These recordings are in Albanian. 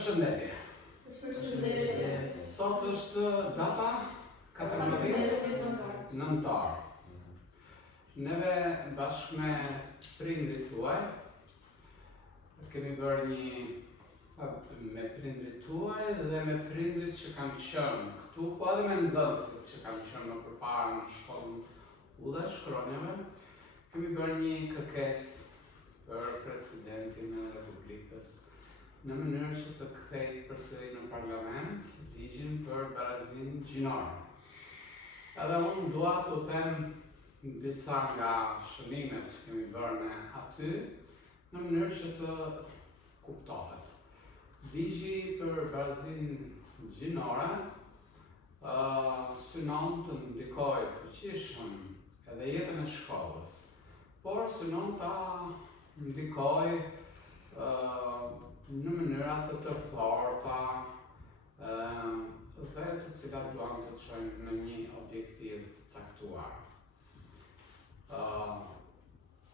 Përshëndetje. Sot është data 14 nëntar. Neve bashkë me prindrit tuaj kemi bërë me prindrit tuaj dhe me prindrit që kanë qenë këtu, po edhe me nxënësit që kanë qenë më përpara në shkollën Ulla Shkronjave, kemi bërë një kërkesë për presidentin e Republikës në mënyrë që të kthejë përsëri në parlament ligjin për barazinë gjinore. Edhe unë dua t'u them disa nga shënimet që kemi bërë ne aty në mënyrë që të kuptohet. Ligji për barazinë gjinore synon të ndikojë fuqishëm edhe jetën e shkollës, por synon ta ndikojë në mënyra të tërthorta dhe të cilat duan të çojnë në një objektiv të caktuar.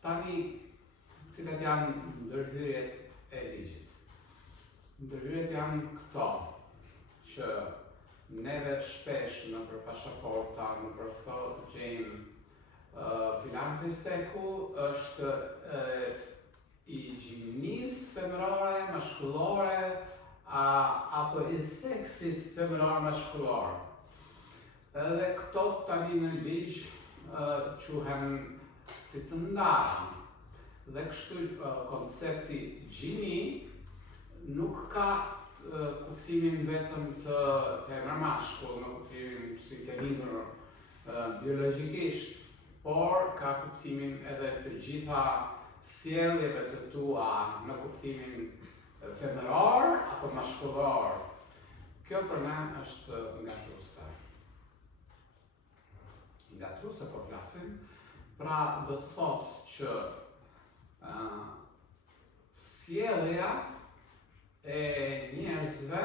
Tani, cilat janë ndërhyrjet e ligjit? Ndërhyrjet janë këto, që neve shpesh nëpër pasaporta, nëpër këto gjejmë filan Kristeku është i gjininis femërore, mashkullore, apo i seksit femëror mashkullor. Edhe këto tani në ligj quhen si të ndara. Dhe kështu koncepti gjini nuk ka kuptimin vetëm të femër mashkull, në kuptimin si të lindur biologjikisht, por ka kuptimin edhe të gjitha sjelljeve të tua në kuptimin femëror apo mashkullor. Kjo për ne është ngatruese. Ngatruese po flasim, pra do të thotë që sjellja e njerëzve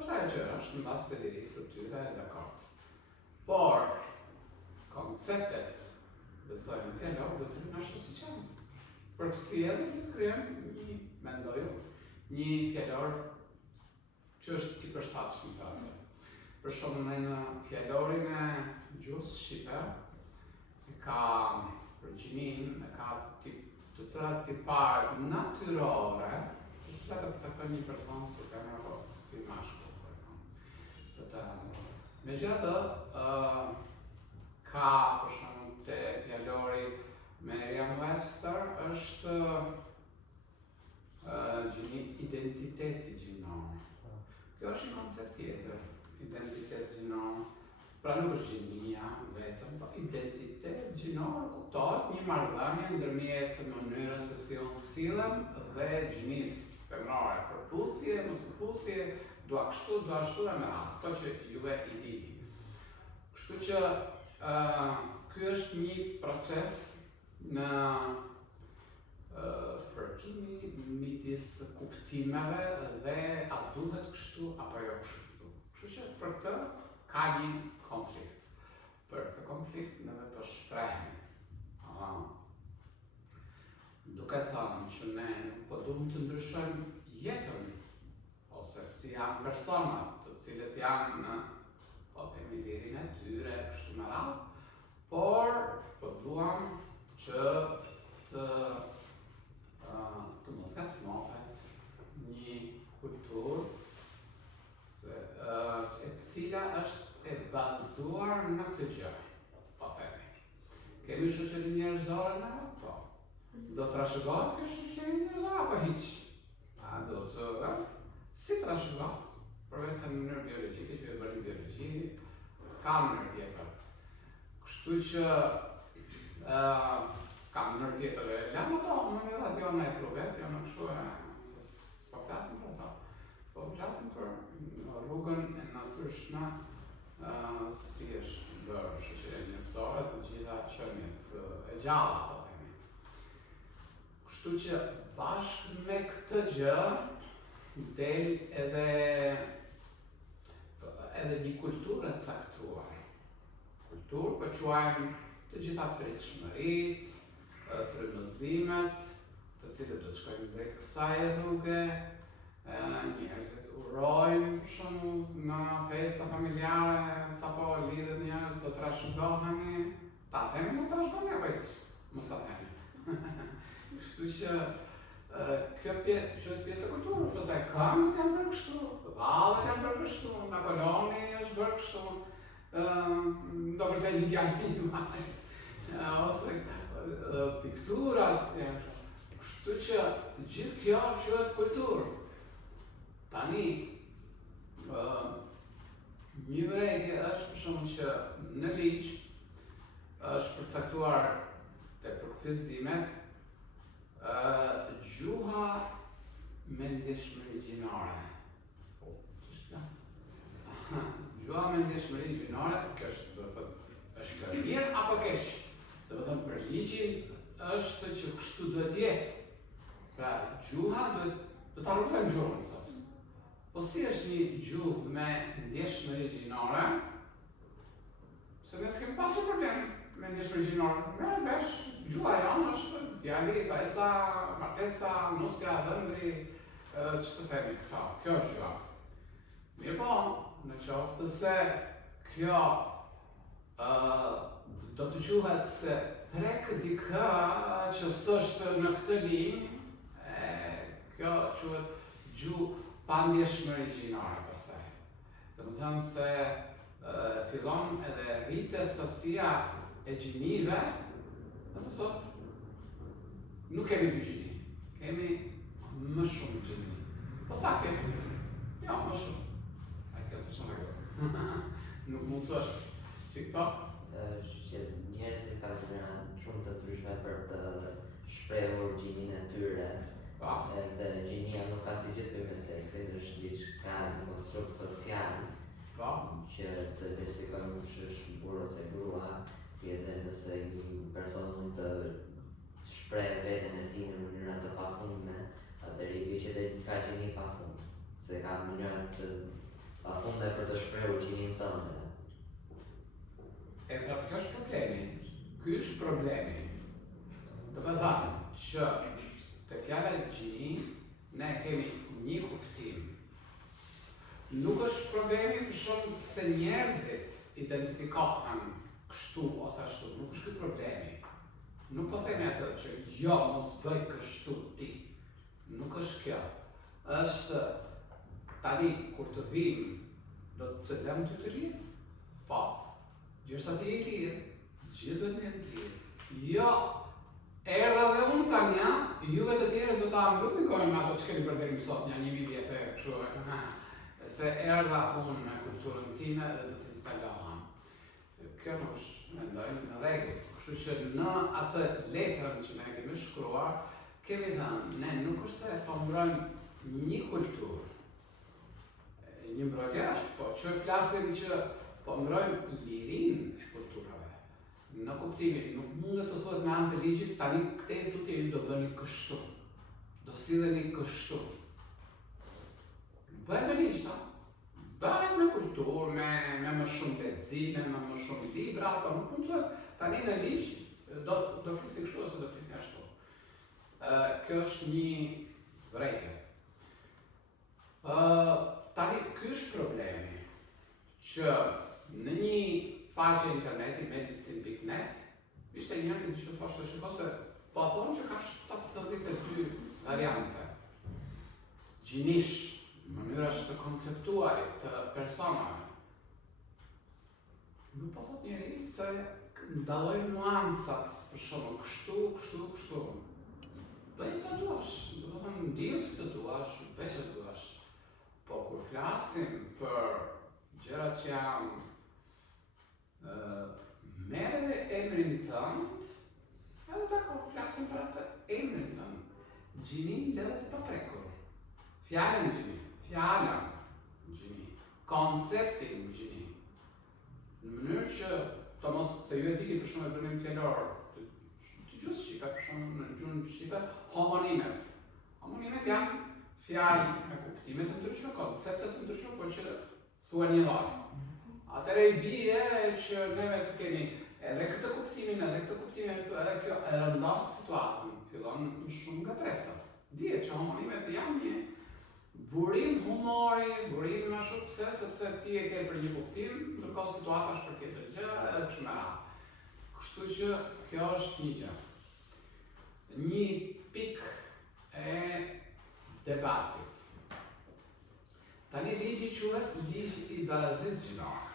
është ajo që është në bazë të lirisë së tyre, dakord. Por konceptet besojmë fjalor do të rinë ashtu siç janë. Për sjellje do të krijojmë mendoj një fjalor që është i përshtatshëm për atë. Për shembull në fjalorin e gjuhës shqipe ka për gjinin, ka të tëra tipare natyrore, të cilat e përcaktojnë një person si femër ose si mashkull. Megjithatë, ka për shembull te fjalori Merriam-Webster është identiteti gjinor. Kjo është një koncept tjetër, identitet gjinor. Pra nuk është gjinia vetëm, por identitet gjinor kuptohet një marrëdhënie ndërmjet mënyrës se si unë sillem dhe gjinisë femërore, përputhje, mos përputhje, dua kështu, dua ashtu e me radhë, ato që juve i dini. Kështu që ky është një proces në fërkimi midis kuptimeve dhe a duhet kështu apo jo kështu. Kështu që për këtë ka një konflikt. Për këtë konflikt neve po shprehemi. Duke thënë që ne nuk po duam të ndryshojmë jetën, ose si janë persona, të cilët janë në po themi lirin e tyre, kështu me radhë, por po duam që të mos ngacmohet një kulturë e cila është e bazuar në këtë gjë, po themi. Kemi shoqëri njerëzore në po. Do të trashëgohet kjo shoqëri njerëzore apo hiç? Do të si trashëgohet? Përveç se në mënyrë biologjike, që e bërim biologji, s'ka mënyrë tjetër. Kështu që s'ka mënyrë tjetër. Jam ato, mënyrat jo me pruvet, jo me kështu s'po flasim për ato. Po flasim për rrugën e natyrshme si është bërë shoqëria njerëzore dhe gjitha qenjet e gjalla, po themi. Kështu që bashkë me këtë gjë del edhe një kulturë e caktuar. Kulturë po quajmë të gjitha pritshmëritë, frymëzimet, të cilët do të shkojnë drejt kësaj rruge, bashkëblohemi, ta themi në trashëgoni apo hiç, mos ta themi. Kështu që kjo quhet pjesë e kulturës, pastaj këngët janë bërë kështu, vallet janë bërë kështu, Napoleoni është bërë kështu, do përse një djalë ose pikturat janë kështu. Kështu që gjithë kjo quhet kulturë. Tani, një vërejtje është për shembull që në ligj është përcaktuar te përkufizimet gjuha me ndjeshmëri gjinore. Gjuha me ndjeshmëri gjinore, kjo është, do të thotë, është kjo mirë apo keq? Do të thonë për ligjin është që kështu duhet jetë. Pra gjuha do ta rrugojmë gjuhën, thotë. Po si është një gjuhë me ndjeshmëri gjinore? Se ne s'kemi pasur problem me ndjeshmëri gjinore. Merret vesh, gjuha jonë është djali, vajza, martesa, nusja, dhëndri, ç'të themi këto. Kjo është gjuha. Mirë po, në qoftë se kjo do të quhet se prek dikë që s'është në këtë linjë, kjo quhet gjuhë pa ndjeshmëri gjinore pastaj. Domethënë se fillon edhe rritet sasia e gjinive, do të thotë, nuk kemi dy gjini, kemi më shumë gjini. Po sa kemi? Jo, më shumë. Kjo s'është më kjo. Nuk mund të është. Qik po? Që njerëzit kanë shumë të ndryshme për të shprehur gjinin e tyre. Edhe gjinia nuk ka si gjithë për me seksin, është diçka një konstrukt social që të identifikojmë kush është burr ose grua, edhe nëse një person mund të shpreh veten e tij në mënyra të pafundme, atëherë i vjen që ka gjini pafund, se ka mënyra të pafundme për të shprehur gjinin tënde. E pra kjo është problemi. Ky është problemi. Do të thënë që te fjala gjini ne kemi një kuptim. Nuk është problemi për shumë pse njerëzit identifikohen kështu ose ashtu, nuk është ky problemi. Nuk po themi atë që jo, mos bëj kështu ti. Nuk është kjo. Është tani kur të vim, do të lëm ty të lirë? Po. Gjërsa ti je lirë, gjithë të jenë të lirë. Jo, erdha dhe unë tani, juve të tjerë do ta mbyllim kohën me ato që keni për deri më sot, një 1000 vjet e kështu. Se erdha unë me kulturën time dhe do të instalova. Kjo nuk është, mendoj, në rregull. Kështu që në atë letrën që ne kemi shkruar, kemi thënë, ne nuk është se po mbrojmë një kulturë. Një mbrojtje është, po që flasim që po mbrojmë lirinë e kulturave. Në kuptimin, nuk mundet të thuhet me anë të ligjit, tani këtej tutje ju do bëni kështu. Do silleni kështu. Bëhet me ligj, ta. Bëhet me kulturë, me më shumë lexime, me më shumë libra, po nuk mund të thuhet tani në ligj do flisim kështu ose do flisim ashtu. Kjo është një vërejtje. Tani ky është problemi që në një faqe interneti medicine.net ishte njëri që thoshte shiko se po thonë që ka 72 variante. Gjinish, mënyrash të konceptuarit të personave. Nuk po thot njëri se ndallojnë nuancat, për shembull kështu. Bëj që duash, do të thonë ndjej që duash, bëj që duash. Po kur flasim për gjërat që janë merre dhe emrin tënd, edhe dakor, flasim për atë emrin tënd. Gjinin lëre të paprekur. Fjalën gjini, konceptin gjini. Në mënyrë që të mos se ju e dini për shumë e përnim fjallor, të gjusë shqipe, për shumë në gjuhën shqipe, homonimet. Homonimet janë fjalë me kuptime të ndryshme, koncepte të ndryshme, por që thua një lloj. Atëherë i bie që neve të kemi edhe këtë kuptimin, edhe kjo e rëndas situatën, fillon shumë nga tresat. Dihet që homonimet janë një burim humori, burim më shumë pse, sepse ti e ke për një kuptim, ndërkohë situata është për tjetër gjë, edhe kështu me radhë. Kështu që kjo është një gjë. Një pikë e debatit. Tani ligji quhet ligji i barazisë gjinore.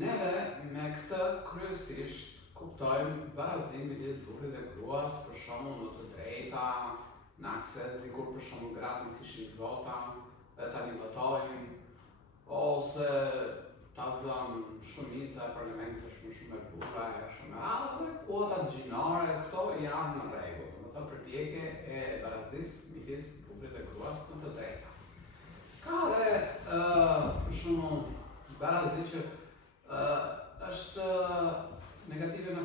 Neve me këtë kryesisht kuptojmë barazinë midis burrit dhe gruas, për shembull në të drejta, në akses, dikur për shembull gratë nuk kishin vota, dhe tani votojnë, ose ta zënë shumica e parlamentit është më shumë e burra e shumë e radhë, dhe kuotat gjinore, këto janë në rregull. Domethënë përpjekje e barazisë midis burrit dhe gruas në të drejta. Ka dhe për shembull barazi që është negative në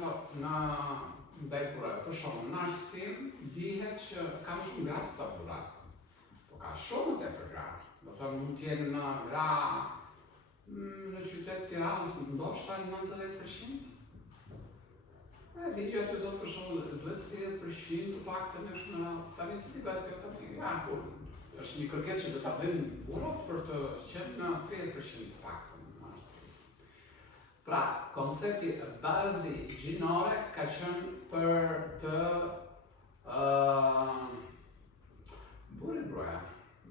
ndaj burrave. Për shembull, në arsim dihet që ka më shumë gra se burra, po ka shumë më tepër gra. Do thënë mund të jenë në gra në qytet Tiranës ndoshta 90%. Ligji aty do për shembull duhet 30% të paktën në shumë tani si bëhet kjo familja, kur është një kërkesë që do ta bëjnë burrat për të qenë në 30% të paktën në arsim. Pra, koncepti barazi gjinore ka qenë për të burri gruaja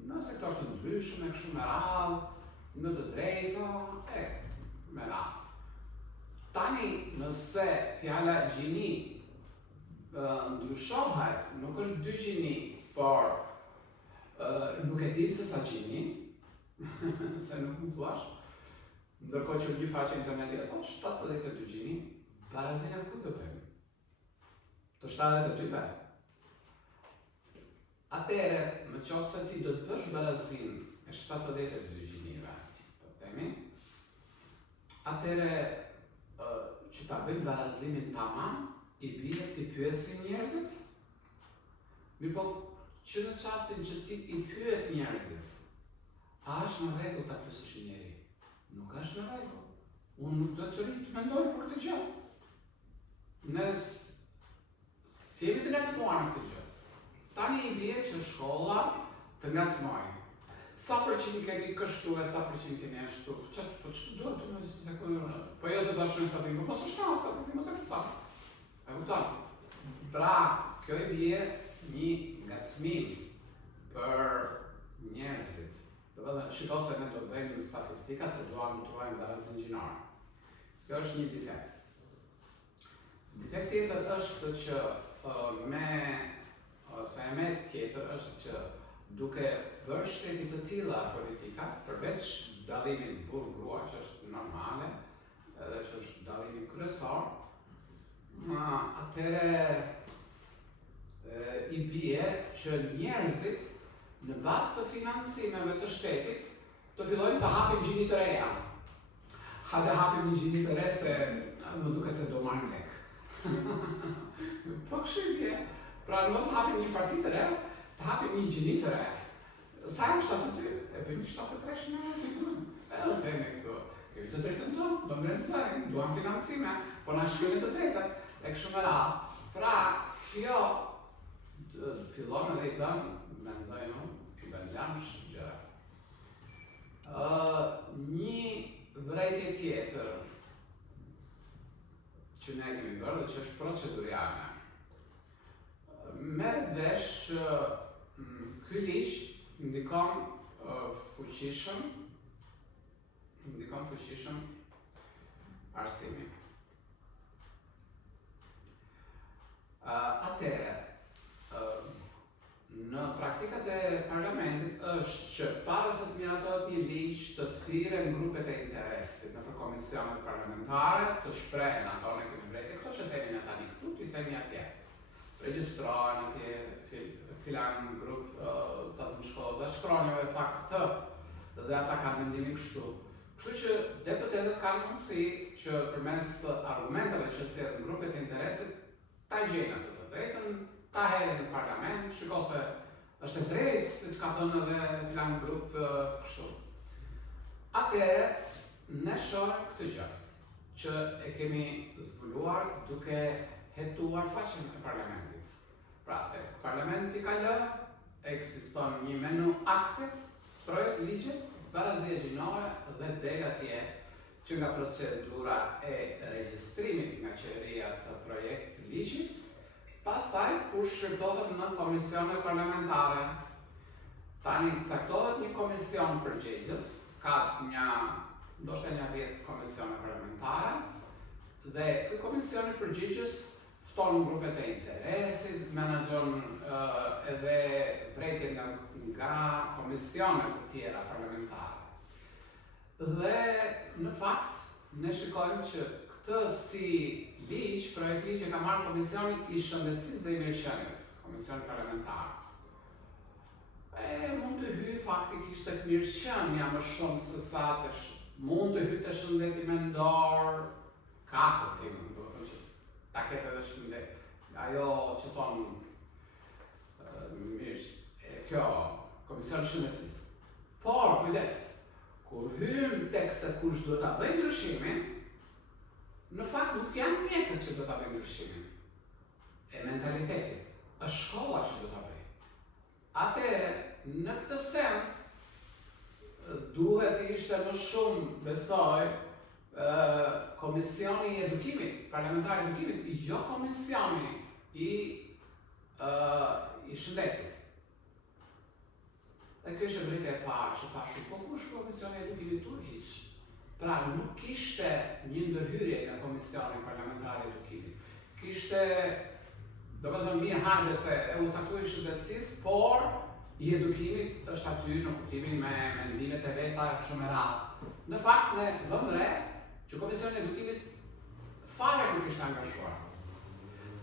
në sektor të ndryshëm e kështu me radhë, në të drejta e me radhë. Tani nëse fjala gjini ndryshohet, nuk është dy gjini, por nuk e dim se sa gjini, se nuk më thuash, ndërkohë që një faqe interneti e thot 72 gjini, barazinë ku do bëjmë? Të 72-ve. Atëherë, në qoftë se ti do të bësh barazinë e 72 gjinive, po themi, atëherë që ta bëjmë barazimin tamam, i bie ti pyesin njerëzit, mirë po që në çastin që ti i pyet njerëzit, a është në rregull ta pyesësh njëri? Nuk është në rregull. Unë nuk do të rrit mendoj për këtë gjë. Ne si jemi të ngacmuar në këtë gjë. Tani i bie që shkolla të ngacmojë. Sa përqind kemi kështu e sa përqind kemi ashtu? Po ç'të duhet të më sekondë? Po jo se dashur sa tim, po s'është sa tim, mos e kuptoj. E kupton? Pra, kjo i bie një ngacmim për njerëzit. Do të shikoj se ne do të bëjmë statistika se duam të ruajmë barazinë gjinore. Kjo është një defekt. Defekt tjetër është që me tjetër është që duke bërë shteti të tilla politika, përveç dallimit burr-grua që është normale, edhe që është dallimi kryesor, atëherë i bie që njerëzit në bazë të financimeve të shtetit të fillojnë të hapin gjini të reja. Hajde hapim një gjini të re se më duket se do marrim lek. Po kështu i bie. Pra në të hapim një parti të re, të hapim një gjini të re. Sa jam 72, e bëjmë 73 në aty. Edhe themi këtu, kemi të drejtën tonë, do ngrenisajmë, duam financime, po na shkojnë të drejtat, e kështu me radhë. Pra, kjo fillon edhe i bën, mendoj unë, i bën jamsh gjëra. Një vërejtje tjetër që ne kemi bërë dhe që është proceduriale. Merret vesh që ky ligj ndikon fuqishëm arsimin. Atëherë, në praktikat e parlamentit është që para se të miratohet një ligj të thirren grupet e interesit në komisionet parlamentare, të shprehen ato në kemi vërejtë, këto që themi ne tani këtu, ti themi atje. Regjistrohen atje, filan grup të zëmë shkollë dhe shkronjave tha këtë, dhe ata kanë mendimin kështu. Kështu që deputetët kanë mundësi që përmes argumenteve që sjellin grupet e interesit, ta gjejnë atë të drejtën, ta hedhin në parlament, shiko se është e drejtë, siç ka thënë edhe filan grup kështu. Atëherë, ne shohim këtë gjë, që e kemi zbuluar duke hetuar faqen e parlamentit. Pra, parlamenti ka lënë ekziston një menu aktet, projekt ligje, barazia gjinore dhe del atje që nga procedura e regjistrimit nga qeveria të projekt ligjit, pastaj kur shqyrtohet në komisione parlamentare. Tani caktohet një komision përgjegjës, ka ndoshta një 10 komisione parlamentare, dhe ky komision i përgjegjës fton grupet e interesit, menaxhon edhe vrejtje nga komisionet të tjera parlamentare. Dhe në fakt, ne shikojmë që këtë si ligj, projekt ligje ka marrë Komisioni i Shëndetësisë dhe i Mirëqenies, Komisioni Parlamentar. Mund të hyjë faktikisht tek mirëqenia më shumë se sa mund të hyjë te shëndeti mendor, ka kuptim, do të thonë që ta ketë edhe shëndet. Ajo që thon kjo Komisioni i Shëndetësisë. Por kujdes, kur hym tek se kush do ta bëjë ndryshimin, në fakt nuk janë mjekët që do ta bëjnë ndryshimin e mentalitetit, është shkolla që do ta bëjë. Atëherë, në këtë sens, duhet të ishte më shumë, besoj, Komisioni i Edukimit, Parlamentar i Edukimit, jo Komisioni i Shëndetit. Dhe kjo është vërtet e parë që pashu, po kush Komisioni i Edukimit hiç. Pra nuk kishte një ndërhyrje nga Komisioni Parlamentar i Edukimit. Kishte, do të thënë mirë hajde se e u caktuar i shëndetësisë, por i edukimit është aty në kuptimin me mendimet e veta e kështu me radhë. Në fakt ne vëmë re që Komisioni i Edukimit fare nuk ishte angazhuar.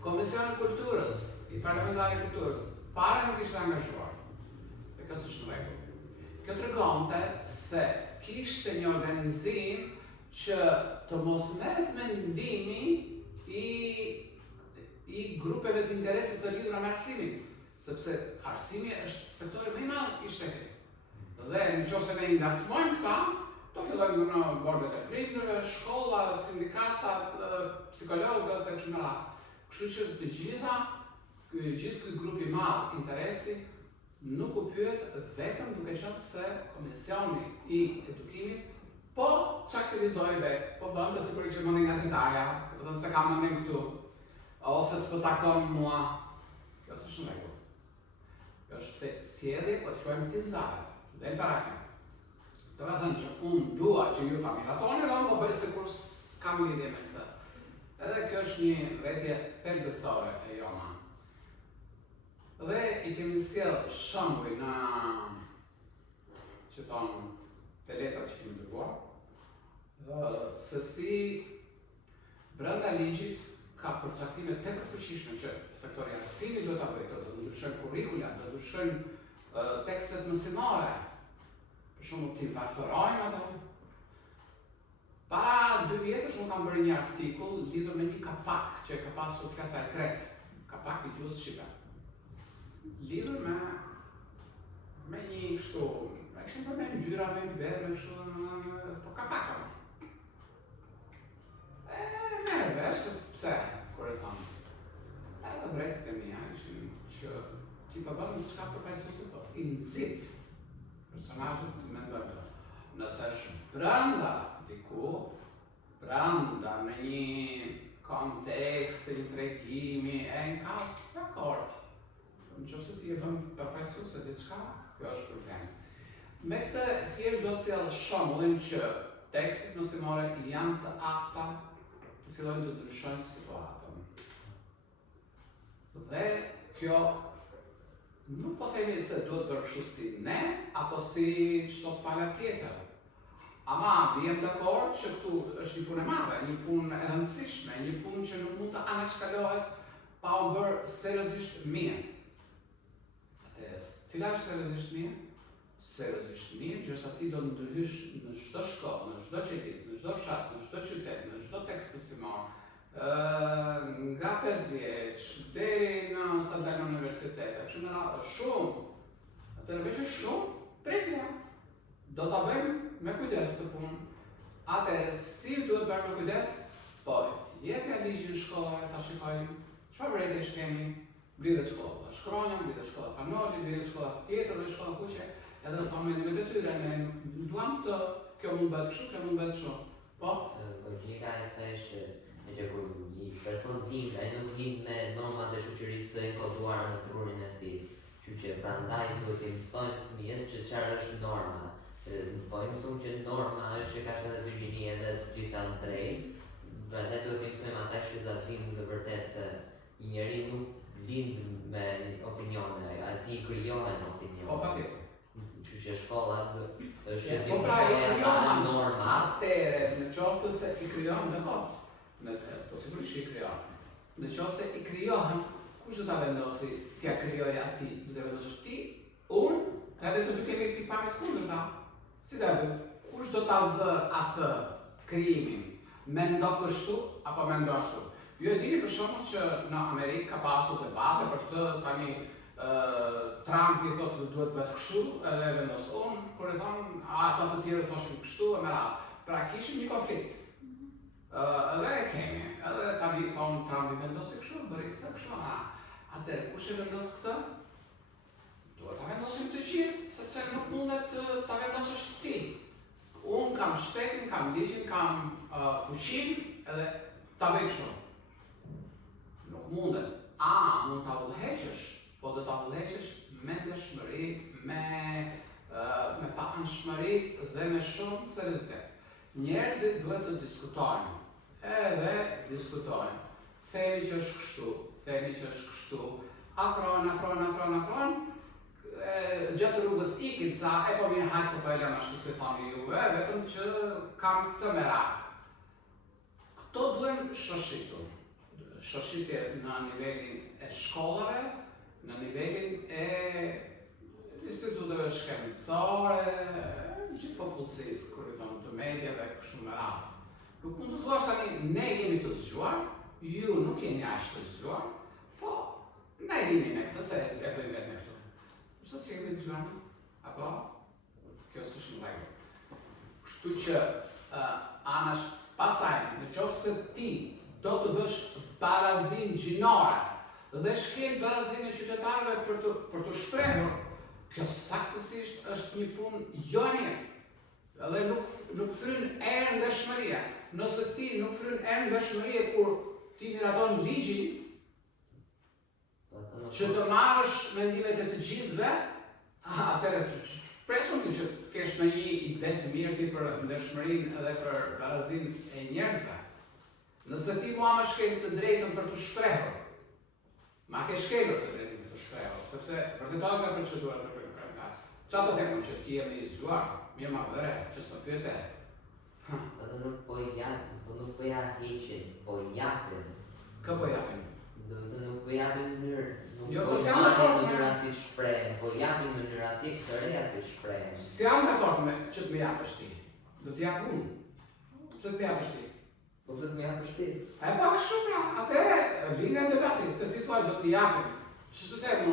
Komisioni i Kulturës, i Parlamentar i Kulturës, fare nuk ishte angazhuar. Kjo s'është në rregull. Kjo tregonte se kishte një organizim që të mos merret mendimi i grupeve të interesit të lidhura me arsimin, sepse arsimi është sektori më i madh i shtetit. Dhe nëse ne i ngacmojmë këta, do fillojmë në bordet e prindërve, shkolla, sindikatat, psikologët e kështu me radhë. Kështu që të gjithë ky grup i madh interesi nuk u pyet vetëm duke qenë se Komisioni i Edukimit po çaktivizoi vetë, po bënte sigurisht që mendin nga dritarja, do të thënë se kam mendin këtu, ose s'po takon mua. Kjo s'është në rregull. Kjo është sjellje, po të quajmë tillzare, dhe para kjo. Do të thënë që unë dua që ju ta miratoni dhe unë po bëj sikur s'kam lidhje me këtë. Edhe kjo është një rrethje thelbësore e jona. Dhe i kemi sjell shembuj në që thonë të letrat që kemi dërguar, se si brenda ligjit ka përcaktime tepërfuqishme që sektori i arsimit do ta bëjë, do të ndryshojnë kurrikula, do të ndryshojnë tekstet mësimore. Për shembull, ti varfërojmë ato. Para 2 vjetësh unë kam bërë një artikull lidhur me një kapak që e ka pasur klasa e 3, kapak i gjuhës shqipe. Lidhur me një kështu, e kështu për me ngjyra, me berë, me kështu, po kapaka. Mere vesh, pse, kur e thonë. Edhe brejtët e mija ishin që ti po bën diçka përfaqësuese, po i nxit personazhet të mendojnë. Nëse është brenda diku, brenda në një kontekst, një tregimi, e në kas, dakord. Nëse ti e bën përfaqësuese diçka, kjo është problem. Me këtë thjesht do të sjell shembullin që tekstet mësimore janë të afta të fillojnë të ndryshojnë situatën. Dhe kjo nuk po themi se duhet bërë kështu si ne, apo si çdo pala tjetër. Ama jam dakord që këtu është një punë e madhe, një punë e rëndësishme, një punë që nuk mund të anashkalohet pa u bërë seriozisht mirë. Cila është seriozisht mirë? Seriozisht mirë që është ati do ndërhysh në çdo shkollë, në çdo qytet, në çdo fshat, në çdo qytet, në çdo tekst mësimor, nga 5 vjeç deri në sa dal në universitet, kështu me radhë, shumë. Atëherë me që shumë, pritja. Do ta bëjmë me kujdes të punë. Atëherë si duhet bërë me kujdes? Po, jepja ligjin shkollave, ta shikojmë çfarë vërejtësh kemi, Blidhet shkolla Shkronja, blidhet shkolla Fanoli, blidhet shkolla tjetër dhe shkolla Kuqe, edhe pa mendimet e tyre, ne duam të kjo mund bëhet kështu, kjo mund bëhet kështu. Po? Logjika e kësaj është që kur një person din, ai nuk din me normat e shoqërisë të enkoduara në trurin e tij. Kështu që prandaj duhet të mësojnë fëmijët që çfarë është norma. Po i mësojmë që norma është që ka 72 edhe të gjitha në drejt. Prandaj duhet të mësojmë ata që ta dinë të vërtetë se një njeri nuk lind me opinione, ati krijohen opinione. Po patjetër. Kështu që shkolla është që Po pra i krijohen norma. Atëre, në qoftë se i krijohen në kot, po sigurisht i krijohen. Në qoftë se i krijohen, kush do ta vendosi t'ia krijojë ati? Do të vendosësh ti, unë, edhe të dy kemi pikpamje të kundërta. Si dhe, kush do ta zë atë krijimin? Mendo kështu apo mendo ashtu? Ju e dini për shembull që në Amerikë ka pasur debate për këtë, tani Trump i thotë duhet bëhet kështu, edhe vendos unë, kur e thonë ata të tjerë thoshin kështu e me radhë. Pra kishim një konflikt. Edhe e kemi, edhe tani thonë Trump i vendosi kështu, bëri këtë kështu. Atëherë, kush e vendos këtë? Duhet ta vendosim të gjithë, sepse nuk mundet ta vendosësh ti. Unë kam shtetin, kam ligjin, kam fuqinë, edhe ta bëj kështu. Nuk mundet. Mund ta udhëheqësh, po do ta udhëheqësh me ndeshmëri, me pakëndshmëri dhe me shumë seriozitet. Njerëzit duhet të diskutojnë. Edhe diskutojnë. Themi që është kështu, themi që është kështu. Afron. Gjatë rrugës ikin sa e po mirë hajse po e lëmë ashtu se thoni juve, vetëm që kam këtë merak. Këto duhen shoqëritur. Shoqëritje në nivelin e shkollave, në nivelin e instituteve shkencore, gjithë popullsisë, kur i thonë të medjave, kështu me radhë. Nuk mund të thuash tani, ne jemi të zgjuar, ju nuk jeni aq të zgjuar, po ne jemi ne këtë se e bëjmë vetë me këtu. Sa si jemi të zgjuar ne? Apo? Kjo s'është në rregull. Kështu që anash pasaj, në qoftë se ti do të bësh barazin gjinore dhe shkel barazin e qytetarëve për të shprehur, kjo saktësisht është një punë jo e mirë. Edhe nuk fryn erë ndeshmëria. Nëse ti nuk fryn erë ndeshmëria kur ti miraton ligjin, që të marrësh mendimet e të gjithëve, atëherë presun ti që të kesh në një ide të mirë ti për ndeshmërinë edhe për barazin e njerëzve. Nëse ti mua më shkel të drejtën për të shprehur, ma ke shkelur të drejtën për të shprehur, sepse vërtetoj nga procedura për kryetar. Çfarë të them që ti je më i zgjuar, mirë ma bëre, që s'më pyete. Edhe nuk po ja heqin, po japin. Kë po japin? Do të thënë nuk po japin mënyrë, Jo, nuk po po s'jam dakord me mënyra si shprehen, po japin mënyra të reja si shprehen. S'jam dakord me që të më japësh ti. Do të jap unë. Që të më japësh ti. Po të më japësh ti. E po kështu pra, atëherë vjen debati, se ti thua do të japim. Që të them,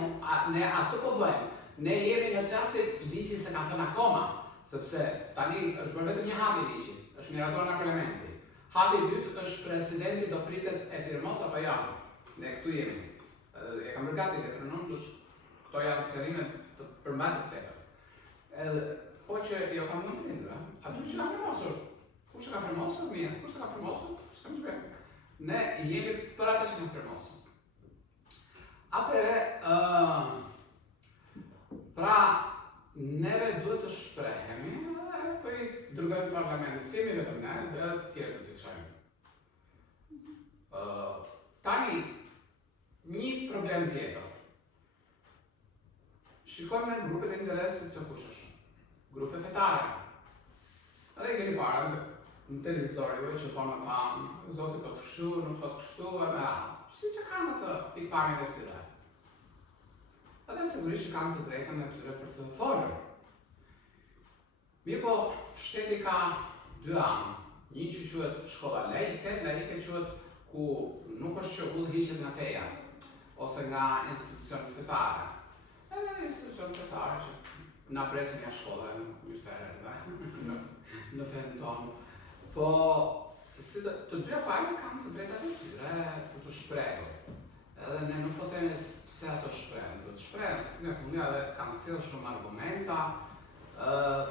ne atë po bëjmë. Ne jemi në çastin ligji se ka thënë akoma, sepse tani është bërë vetëm një hap i ligjit, është miratuar nga parlamenti. Hapi i dytë është presidenti do pritet e firmos apo jo. Ne këtu jemi. E kam përgati letrën unë, këto janë sqarimet të përmbajtjes letrës. Edhe po që jo kam mundin, aty që ka firmosur. Kush e ka firmosur? Mirë, kush e ka firmosur? S'kam shpjegoj. Ne jemi për atë që ka firmosur. Atëherë, pra, neve duhet të shprehemi, po i dërgojmë parlamentin, si jemi vetëm ne, dhe të tjerë do t'i çojmë. Tani, një problem tjetër. Shikojmë grupet e interesit të kusheshëm. Grupe fetare. Edhe i keni parë në televizor juve që thonë ata, zoti thotë kështu, nuk thotë kështu, e me radhë. Si që kanë të pikpamjet e tyre. Edhe sigurisht që kanë të drejtën e tyre për të folur. Mirë po, shteti ka dy anë. Një që quhet shkolla laike quhet ku nuk është që udhëhiqet nga feja, ose nga institucionet fetare. Edhe institucionet fetare që na presin nga shkolla, mirë se erdhe, në fenë tonë. Po, të dyja palët kanë të drejtat e tyre për të shprehur. edhe ne nuk po themi pse ato shprehen, do të shprehen, se në fundi edhe kam sjell shumë argumenta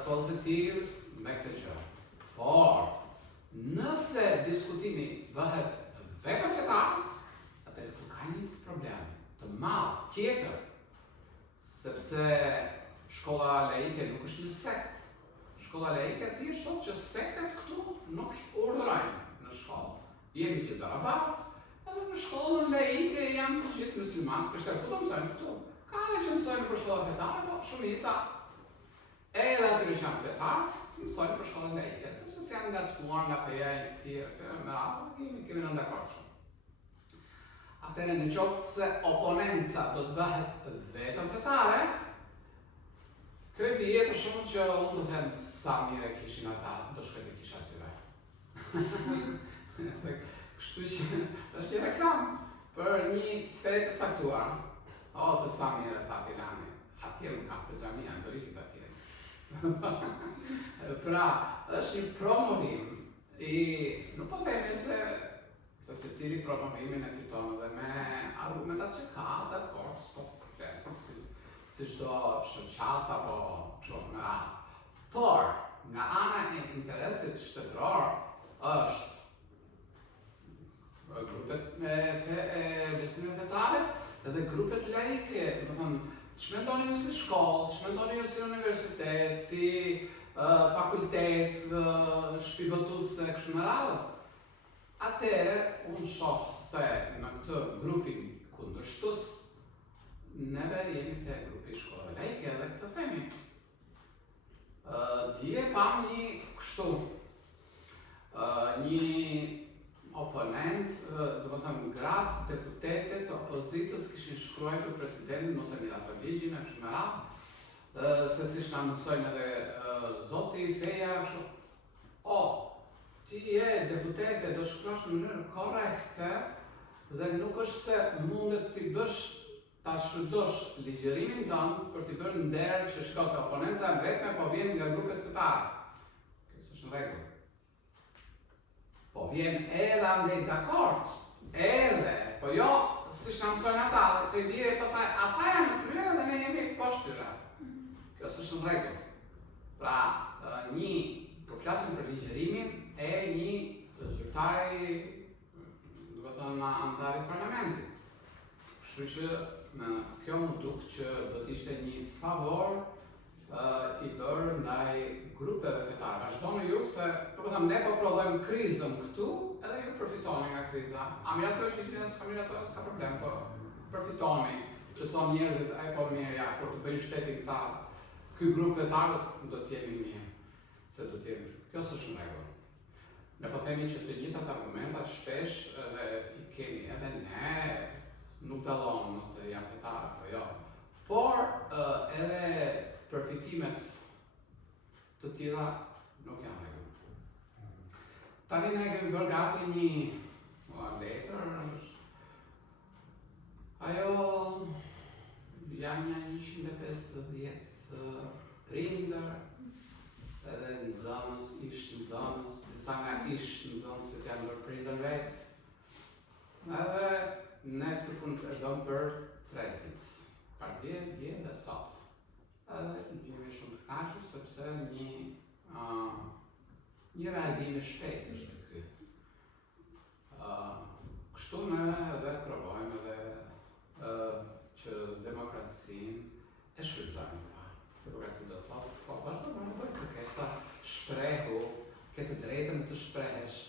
pozitiv me këtë gjë. Por, nëse diskutimi bëhet vetëm fetar, atëherë këtu ka një problem të madh tjetër, sepse shkolla laike nuk është një sekt. Shkolla laike thjesht thotë që sektet këtu nuk urdhërojnë në shkollë. Jemi gjithë barabartë, edhe në shkollën laike janë të gjithë muslimanë, kështu ku do mësojnë këtu. Ka ne që mësojnë për shkolla fetare, po shumica edhe atyre që janë fetarë, mësojnë për shkollën laike, sepse si janë ngacmuar nga feja e tjerë, me radhë, kemi rënë dakord shumë. Atëherë në qoftë se oponenca do të bëhet vetëm fetare, kjo i bie për shkak që unë do të them sa mirë kishin ata, do shkoj të kisha atyre. Kështu që është një reklam për një fe të caktuar, ose sa mirë tha filani, atje më kam të xhamia, do ishit atje. Pra, është një promovim i nuk po themi se secili promovimin e fiton edhe me argumentat që ka, dakord, po flesim si çdo shoqat apo kështu me radhë. Por, nga ana e interesit shtetëror është grupet me besime fetare edhe grupet laike, do të thonë, ç'mendoni ju si shkollë, ç'mendoni ju si universitet, si fakultet, shpjegotuese kështu me radhë. Atëherë, unë shoh se në këtë grupin kundërshtues, neve jemi te grupi shkollave laike edhe këtë themi. Dje pam një kështu, një oponent, do të thënë gratë deputete të opozitës kishin shkruar presidentin ose mirator ligjin e kështu me radhë, se si na mësojnë edhe zoti, feja, kështu. Ti je deputete, do shkruash në mënyrë korrekte dhe nuk është se mundet t'i bësh ta shfrytëzosh ligjërimin tënd për t'i bërë nder që shko se oponenca e vetme po vjen nga grupet fetare. Kjo s'është në rregull. Po vjen edhe andej dakord, edhe, po jo siç na mësojnë ata, se i bie pastaj ata janë kryer dhe ne jemi poshtë tyre. Kjo s'është në rregull. Pra, po flasim për ligjërimin e një zyrtari, do të thënë antari i parlamentit. Kështu që kjo më duk që do të ishte një favor i bërë ndaj grupeve fetare. Vazhdoni ju se, do të thënë, ne po prodhojmë krizën këtu, edhe ju përfitoni nga kriza. Amiratori që gjithë s'ka amiratori, s'ka problem, po përfitoni që thonë njerëzit, po mirë, ja, kur të bëjnë shtetin këta, ky grup fetar do të jemi mirë, se do të jemi. Kjo s'është në rregull. Ne po themi që të njëjtat argumentat shpesh edhe i kemi edhe ne, nuk dallon nëse janë fetare apo jo. Por edhe përfitimet të tilla nuk janë rregull. Tani ne kemi bërë gati një letër. Ajo janë një 150 prindër, edhe në zonës, ishtë në zonës, disa nga ishtë në zonës se t'janë bërë prindër vetë. Edhe ne këtë punë e domë për tretit, partije, dje dhe sot. Edhe jemi shumë të knaqur sepse një reagim i shpejtë është ky. Kështu ne edhe provojmë edhe që demokracinë e shfrytëzojmë. Demokracia do të thotë, po vazhdo më në bëjë kërkesa, shprehu, ke të drejtën të shprehesh.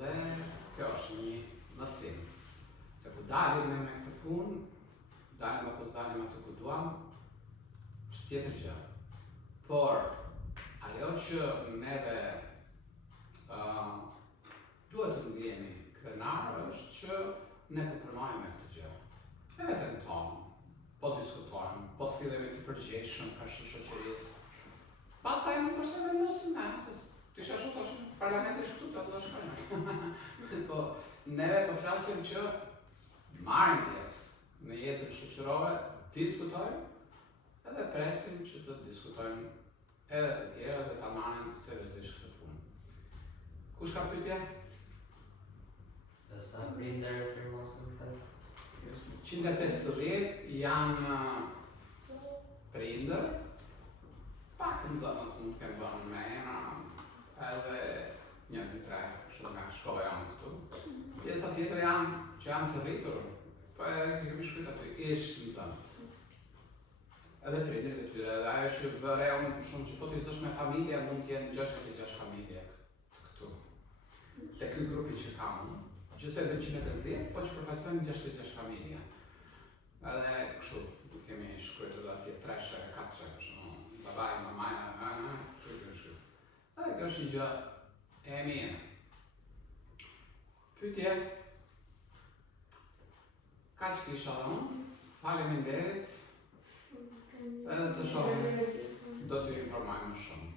Dhe kjo është një mësim. Se ku dalim me këtë punë, dalim apo s'dalim aty ku duam, është tjetër gjë. Por, ajo që neve duhet të ndjeni krenarë është që ne po punojmë me këtë gjë. E vetëm tonë. Po diskutojmë, po sillemi të përgjegjshëm ka shoqërisë. Pastaj nuk është se vendosim ne, se tisha ashtu tash parlamenti është këtu do shkojmë. Po neve po flasim që marrim pjesë në jetën shoqërore, diskutojmë, edhe presim që të diskutojmë edhe të tjerë dhe ta marrin seriozisht këtë punë. Kush ka pyetje? Sa prindër firmosën këtë? 150 janë prindër, pak në zonës mund të kemë bënë me emra, edhe 1, 2, 3, shumë nga shkolla janë këtu. Pjesa tjetër janë që janë të rritur, po e kemi shkruajtur aty, ish në zonës. Edhe prindërit e tyre, edhe ajo që vëreu më për shumë që po të izësh me familje, mund t'jenë 66 familje këtu. Te ky grupi që kam, gjithse edhe 150, po që përfaqësojnë 66 familje. Edhe kështu, kemi shkruajtur atje 3, 4, shumë, babaj, mamaja, kështu. Edhe kjo është një gjë e mirë. Pyetje, kaq kisha unë, faleminderit, edhe të shohim, do t'ju informoj më shumë.